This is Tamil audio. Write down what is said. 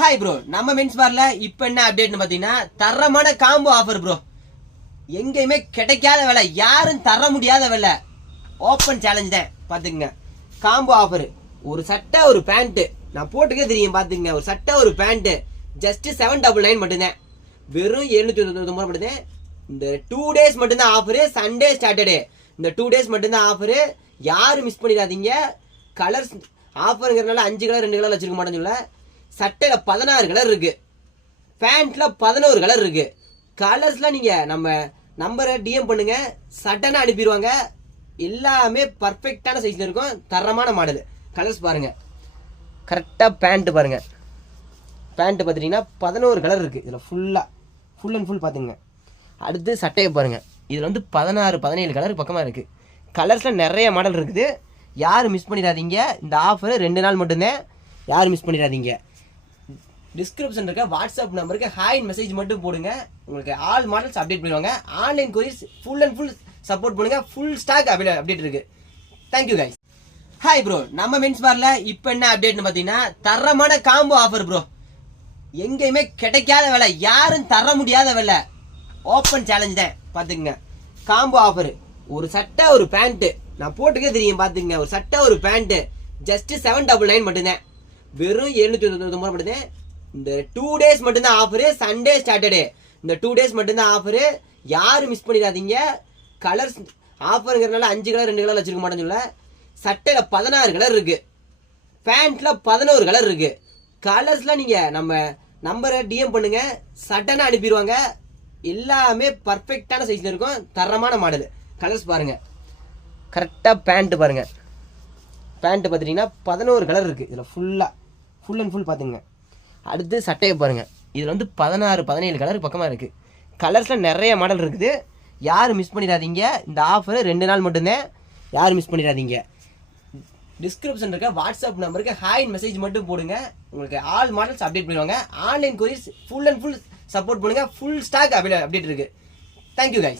ஹாய் ப்ரோ, நம்ம மென்ஸ் பார்ல இப்போ என்ன அப்டேட்னு பார்த்தீங்கன்னா தரமான காம்போ ஆஃபர் ப்ரோ. எங்கேயுமே கிடைக்காத விலை, யாரும் தர முடியாத விலை. ஓப்பன் சேலஞ்ச் தான் பார்த்துக்குங்க. காம்போ ஆஃபர், ஒரு சட்டை ஒரு பேண்ட்டு, நான் போட்டுக்கே தெரியும் பார்த்துக்குங்க. ஒரு சட்டை ஒரு பேண்ட்டு ஜஸ்ட் 799 மட்டும்தான், வெறும் 799 மட்டும்தான். இந்த 2 days மட்டும்தான் ஆஃபரு, சண்டே சாட்டர்டே இந்த 2 days மட்டும்தான் ஆஃபரு. யாரும் மிஸ் பண்ணிடாதீங்க. கலர்ஸ் ஆஃபருங்கிறதுனால 5 கலர் 2 கலர் வச்சிருக்க மாட்டேன்னு சொல்ல. சட்டையில 16 கலர் இருக்கு, பேண்ட்ல 11 கலர் இருக்கு. கலர்ஸ்ல நீங்க நம்ம நம்பரை டிஎம் பண்ணுங்க, சட்டனை அனுப்பிடுவாங்க. எல்லாமே பர்ஃபெக்டான சைஸ்ல இருக்கும், தரமான மாடல். கலர்ஸ் பாருங்க, கரெக்டா பேண்ட் பாருங்க. பேண்ட் பார்த்துட்டீங்கன்னா 11 கலர் இருக்கு இதுல, ஃபுல் அண்ட் ஃபுல் பாத்துங்க. அடுத்து சட்டையை பாருங்க, இதுல வந்து 16 17 கலர் பக்கமா இருக்கு. கலர்ஸ்ல நிறைய மாடல் இருக்குது, யாரும் மிஸ் பண்ணிடாதீங்க. இந்த ஆஃபர் 2 நாள் மட்டும்தான், யாரும் மிஸ் பண்ணிடாதீங்க. டிஸ்கிரிப்ஷன் இருக்க வாட்ஸ்அப் நம்பருக்கு ஹாய் மெசேஜ் மட்டும் போடுங்க, உங்களுக்கு ஆல் மாடல்ஸ் அப்டேட் பண்ணுவாங்க. Online couriers full and full support பண்ணுங்க. ஃபுல் ஸ்டாக் அப்டேட் இருக்கு. Thank you guys. ஹாய் ப்ரோ, நம்ம மென்ஸ் பார்ல இப்போ என்ன அப்டேட்னு பார்த்தீங்கன்னா தரமான காம்போ ஆஃபர் ப்ரோ. எங்கேயுமே கிடைக்காத விலை, யாரும் தர முடியாத விலை. ஓப்பன் சேலஞ்ச் தான் பார்த்துக்குங்க. காம்போ ஆஃபர், ஒரு சட்டை ஒரு பேண்ட்டு, நான் போட்டுக்கே தெரியும் பார்த்துக்குங்க. ஒரு சட்டை ஒரு பேண்ட்டு ஜஸ்ட் 799 மட்டும்தான், வெறும் 799 மட்டும்தான். இந்த 2 days மட்டும்தான் ஆஃபரு, சண்டே சாட்டர்டே இந்த 2 days மட்டும்தான் ஆஃபரு. யாரும் மிஸ் பண்ணிடாதீங்க. கலர்ஸ் ஆஃபருங்கிறதுனால 5 கலர் 2 கலர் வச்சிருக்க மாட்டேன்னு சொல்ல. சட்டையில 16 கலர் இருக்கு, பேண்ட்ல 11 கலர் இருக்கு. கலர்ஸ்ல நீங்க நம்ம நம்பரை டிஎம் பண்ணுங்க, சட்டனை அனுப்பிடுவாங்க. எல்லாமே பர்ஃபெக்டான சைஸ்ல இருக்கும், தரமான மாடல். கலர்ஸ் பாருங்க, கரெக்டா பேண்ட் பாருங்க. பேண்ட் பார்த்துட்டீங்கன்னா 11 கலர் இருக்கு இதுல, ஃபுல் அண்ட் ஃபுல் பாத்துங்க. அடுத்து சட்டையை பாருங்க, இதுல வந்து 16 17 கலர் பக்கமா இருக்கு. கலர்ஸ்ல நிறைய மாடல் இருக்குது, யாரும் மிஸ் பண்ணிடாதீங்க. இந்த ஆஃபர் 2 நாள் மட்டும்தான், யாரும் மிஸ் பண்ணிடாதீங்க. டிஸ்கிரிப்ஷன் இருக்க வாட்ஸ்அப் நம்பருக்கு ஹாய் மெசேஜ் மட்டும் போடுங்க, உங்களுக்கு ஆல் மாடல்ஸ் அப்டேட் பண்ணுவாங்க. Online couriers full and full support பண்ணுங்க. ஃபுல் ஸ்டாக் அப்டேட் இருக்கு. Thank you guys.